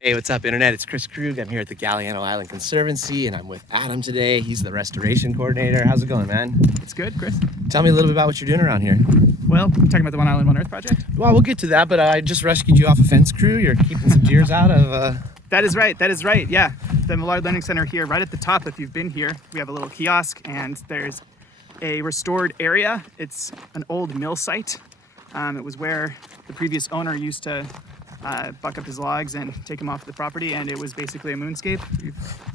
Hey, what's up, Internet? It's Kris Krug. I'm here at the Galliano Island Conservancy, and I'm with Adam today. He's the restoration coordinator. How's it going, man? It's good, Chris. Tell me a little bit about what you're doing around here. Well, you're talking about the One Island, One Earth project? Well, we'll get to that, but I just rescued you off a fence crew. You're keeping some deers out of... That is right, yeah. The Millard Learning Center here, right at the top, if you've been here, we have a little kiosk, and there's a restored area. It's an old mill site. It was where the previous owner used to buck up his logs and take them off the property, and it was basically a moonscape. We're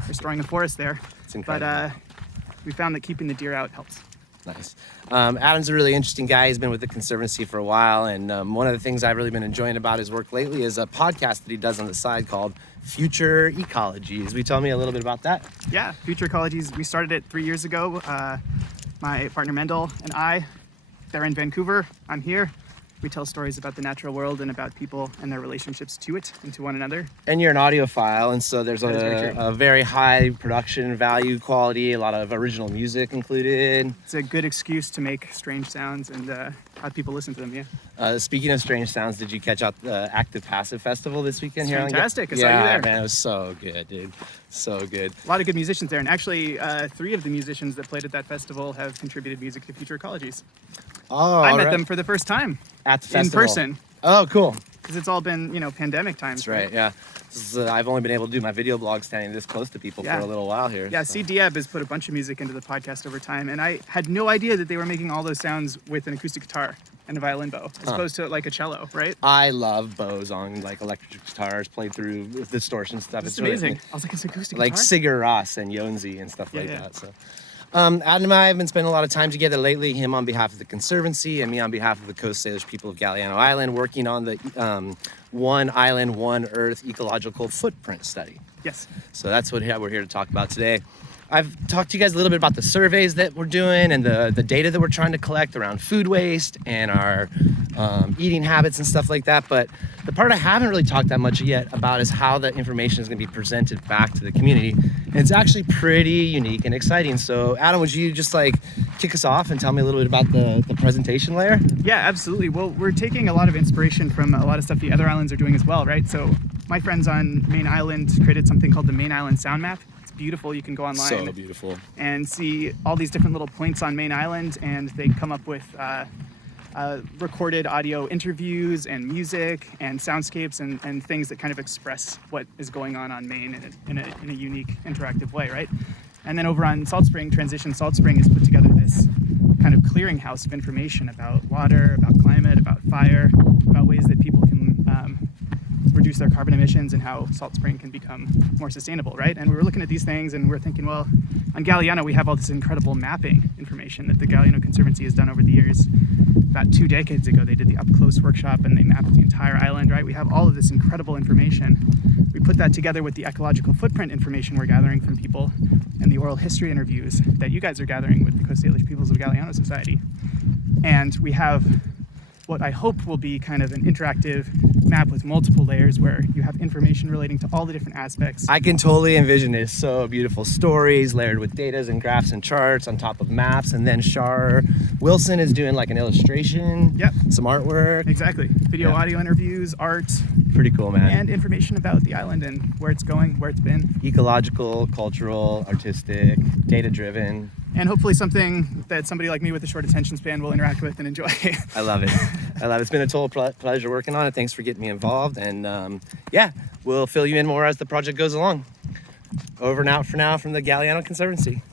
restoring a forest there. It's incredible. But we found that keeping the deer out helps. Nice. Adam's a really interesting guy. He's been with the Conservancy for a while, and one of the things I've really been enjoying about his work lately is a podcast that he does on the side called Future Ecologies. Will you tell me a little bit about that? Yeah, Future Ecologies, we started it 3 years ago. My partner Mendel and I, they're in Vancouver, I'm here. We tell stories about the natural world and about people and their relationships to it and to one another. And you're an audiophile, and so there's a very high production value quality, a lot of original music included. It's a good excuse to make strange sounds and have people listen to them, yeah. Speaking of strange sounds, did you catch out the Active Passive Festival this weekend? It's here? fantastic. I saw you there. Yeah, man, it was so good, dude. So good. A lot of good musicians there, and actually 3 of the musicians that played at that festival have contributed music to Future Ecologies. Oh, I met them for the first time. At the festival. In person. Oh, cool. Because it's all been, pandemic times. That's right, yeah. I've only been able to do my video blog standing this close to people for a little while here. Yeah, so. Diab has put a bunch of music into the podcast over time, and I had no idea that they were making all those sounds with an acoustic guitar and a violin bow, as opposed to like a cello, right? I love bows on like electric guitars played through with distortion stuff. It's amazing. I was like, it's acoustic like guitar? Sigur Rós and Jónsi and stuff like that. So. Adam and I have been spending a lot of time together lately, him on behalf of the Conservancy and me on behalf of the Coast Salish people of Galliano Island, working on the One Island, One Earth Ecological Footprint Study. Yes. So that's what we're here to talk about today. I've talked to you guys a little bit about the surveys that we're doing and the data that we're trying to collect around food waste and our eating habits and stuff like that. But the part I haven't really talked that much yet about is how the information is going to be presented back to the community. And it's actually pretty unique and exciting. So Adam, would you just kick us off and tell me a little bit about the presentation layer? Yeah, absolutely. Well, we're taking a lot of inspiration from a lot of stuff the other islands are doing as well, right? So my friends on Main Island created something called the Main Island Sound Map. Beautiful. You can go online so beautiful and see all these different little points on Main Island, and they come up with recorded audio interviews and music and soundscapes and things that kind of express what is going on Maine in a unique interactive way, right? And then over on Salt Spring, Transition Salt Spring has put together this kind of clearinghouse of information about water, about climate, about fire, about ways that people can reduce their carbon emissions and how Salt Spring can become more sustainable, right? And we were looking at these things and we're thinking, well, on Galliano, we have all this incredible mapping information that the Galliano Conservancy has done over the years. About 2 decades ago, they did the up-close workshop and they mapped the entire island, right? We have all of this incredible information. We put that together with the ecological footprint information we're gathering from people and the oral history interviews that you guys are gathering with the Coast Salish Peoples of Galliano Society. And we have what I hope will be kind of an interactive map with multiple layers where you have information relating to all the different aspects. I can totally envision this. So beautiful stories layered with data and graphs and charts on top of maps. And then Shar Wilson is doing like an illustration, some artwork. Exactly. Video, audio interviews, art. Pretty cool, man. And information about the island and where it's going, where it's been. Ecological, cultural, artistic, data-driven. And hopefully something that somebody like me with a short attention span will interact with and enjoy. I love it. I love it. It's been a total pleasure working on it. Thanks for getting me involved. And we'll fill you in more as the project goes along. Over and out for now from the Galliano Conservancy.